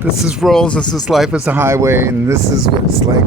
This is Rolls. This is Life is a Highway, and this is what it's like